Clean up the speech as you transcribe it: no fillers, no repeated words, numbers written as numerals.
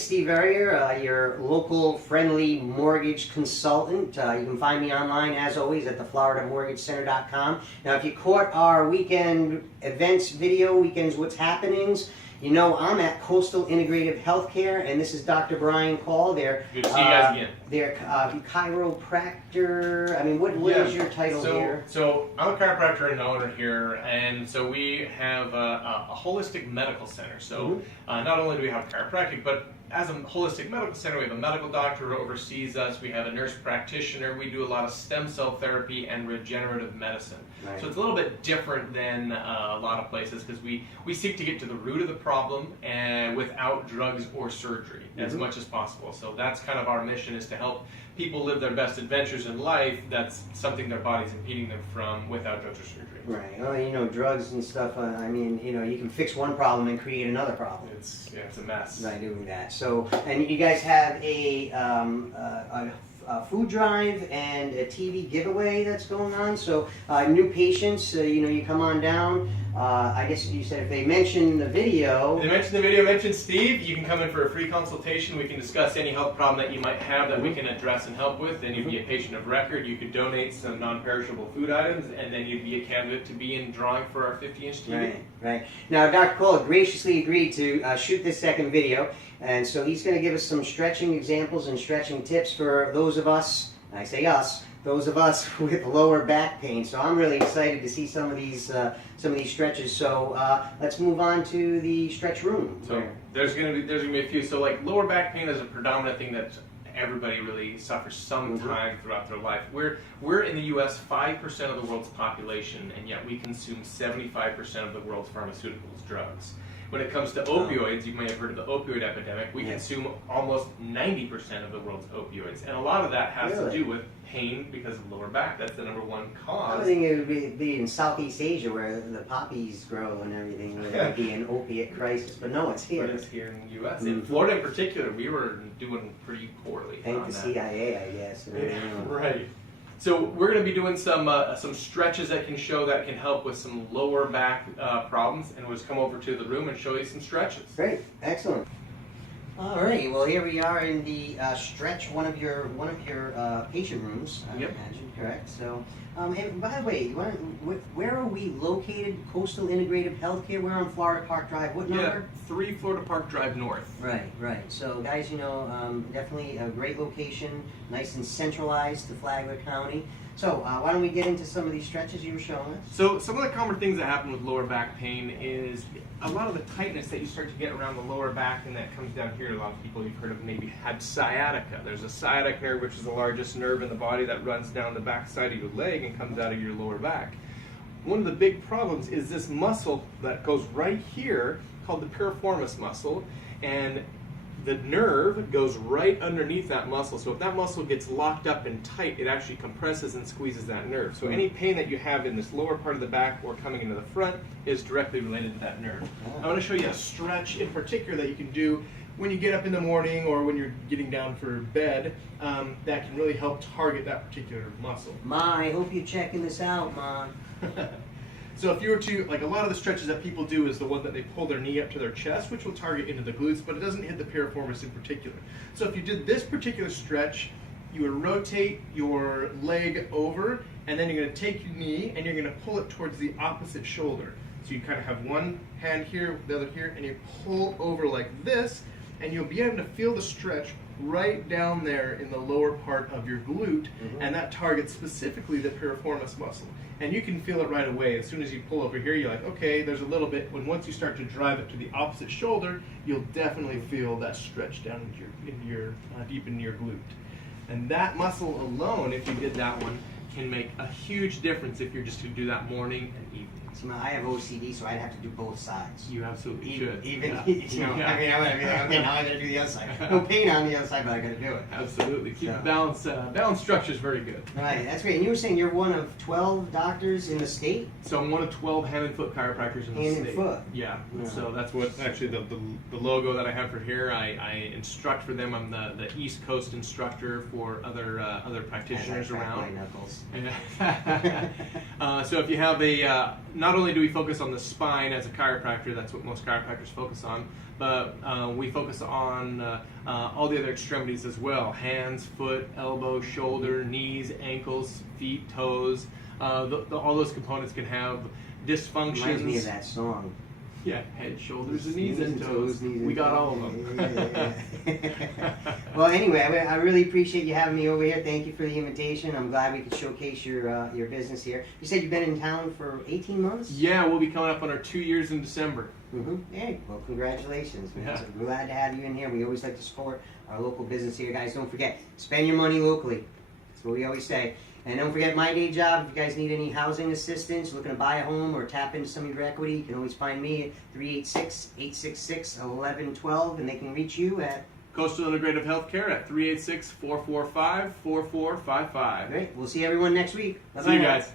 it's Steve Verrier, your local friendly mortgage consultant. You can find me online, as always, at TheFloridaMortgageCenter.com. Now, if you caught our weekend events video, Weekends What's Happenings, you know I'm at Coastal Integrative Healthcare, and this is Dr. Brian Call. Good to see you guys again. They're chiropractor. I mean, what is your title here? So I'm a chiropractor and owner here, and so we have a holistic medical center. So not only do we have chiropractic, but as a holistic medical center, we have a medical doctor who oversees us. We have a nurse practitioner. We do a lot of stem cell therapy and regenerative medicine. Right. So it's a little bit different than a lot of places because we seek to get to the root of the problem and without drugs or surgery as much as possible. So that's kind of our mission, is to help people live their best adventures in life. That's something their body's impeding them from without drugs or surgery. Right. Well, you know, drugs and stuff, I mean, you know, you can fix one problem and create another problem. It's a mess. By doing that. So, and you guys have a food drive and a TV giveaway that's going on. So, new patients, you know, you come on down. I guess you said if they mention the video. If they mention the video, mention Steve, you can come in for a free consultation. We can discuss any health problem that you might have that we can address and help with. Then you'd be a patient of record. You could donate some non-perishable food items, and then you'd be a candidate to be in drawing for our 50-inch TV. Right, right. Now, Dr. Cole graciously agreed to shoot this second video, and so he's going to give us some stretching examples and stretching tips for those of us, and I say us, those of us with lower back pain. So I'm really excited to see some of these stretches. So let's move on to the stretch room. So there's gonna be a few. So like lower back pain is a predominant thing that everybody really suffers sometime throughout their life. We're in the U.S. 5% of the world's population, and yet we consume 75% of the world's pharmaceuticals, drugs. When it comes to opioids, you may have heard of the opioid epidemic. We consume almost 90% of the world's opioids, and a lot of that has to do with pain because of lower back. That's the #1 cause. I think it would be in Southeast Asia where the poppies grow and everything. Where there'd be an opiate crisis, but no, it's here. But it's here in the U.S. In Florida, in particular, we were doing pretty poorly. Thank the CIA, I guess. Right. So we're going to be doing some stretches that can help with some lower back problems, and we'll just come over to the room and show you some stretches. Great, excellent. All right, well here we are in the stretch, one of your patient rooms, I imagine, correct? So, and by the way, where are we located? Coastal Integrative Healthcare. We're on Florida Park Drive. What number? Yeah, 3 Florida Park Drive North. Right, right. So, guys, you know, definitely a great location, nice and centralized to Flagler County. So, why don't we get into some of these stretches you were showing us? So, some of the common things that happen with lower back pain is a lot of the tightness that you start to get around the lower back, and that comes down here. A lot of people you've heard of maybe had sciatica. There's a sciatic nerve, which is the largest nerve in the body that runs down the back side of your leg and comes out of your lower back. One of the big problems is this muscle that goes right here called the piriformis muscle, and the nerve goes right underneath that muscle. So if that muscle gets locked up and tight, it actually compresses and squeezes that nerve. So any pain that you have in this lower part of the back or coming into the front is directly related to that nerve. I want to show you a stretch in particular that you can do when you get up in the morning or when you're getting down for bed that can really help target that particular muscle. Ma, I hope you're checking this out, Ma. So if you were to, like a lot of the stretches that people do is the one that they pull their knee up to their chest, which will target into the glutes, but it doesn't hit the piriformis in particular. So if you did this particular stretch, you would rotate your leg over, and then you're going to take your knee and you're going to pull it towards the opposite shoulder. So you kind of have one hand here, the other here, and you pull over like this, and you'll be able to feel the stretch right down there in the lower part of your glute, and that targets specifically the piriformis muscle. And you can feel it right away. As soon as you pull over here, you're like, okay, there's a little bit. When once you start to drive it to the opposite shoulder, you'll definitely feel that stretch down deep in your glute. And that muscle alone, if you did that one, can make a huge difference if you're just to do that morning and evening. So I have OCD, so I'd have to do both sides. You absolutely should. Even you know, I mean, okay, now I got to do the other side. No pain on the other side, but I got to do it. Absolutely. Keep the balance. Balance structure is very good. Right, that's great. And you were saying you're one of 12 doctors in the state? So I'm one of 12 hand and foot chiropractors in the state. Hand and foot. Yeah. So that's what actually the logo that I have for here. I instruct for them. I'm the East Coast instructor for other practitioners around. My knuckles. So if you have not only do we focus on the spine as a chiropractor, that's what most chiropractors focus on, but we focus on all the other extremities as well: hands, foot, elbow, shoulder, knees, ankles, feet, toes. All those components can have dysfunctions. Reminds me of that song. Yeah, head, shoulders, and knees and toes. We got all of them. Well, anyway, I really appreciate you having me over here. Thank you for the invitation. I'm glad we could showcase your business here. You said you've been in town for 18 months? Yeah, we'll be coming up on our 2 years in December. Mm-hmm. Hey, well, congratulations. Yeah. So we're glad to have you in here. We always like to support our local business here. Guys, don't forget, spend your money locally. That's what we always say. And don't forget my day job. If you guys need any housing assistance, looking to buy a home or tap into some of your equity, you can always find me at 386-866-1112, and they can reach you at Coastal Integrative Healthcare at 386-445-4455. Great. We'll see everyone next week. See you Bye-bye. guys.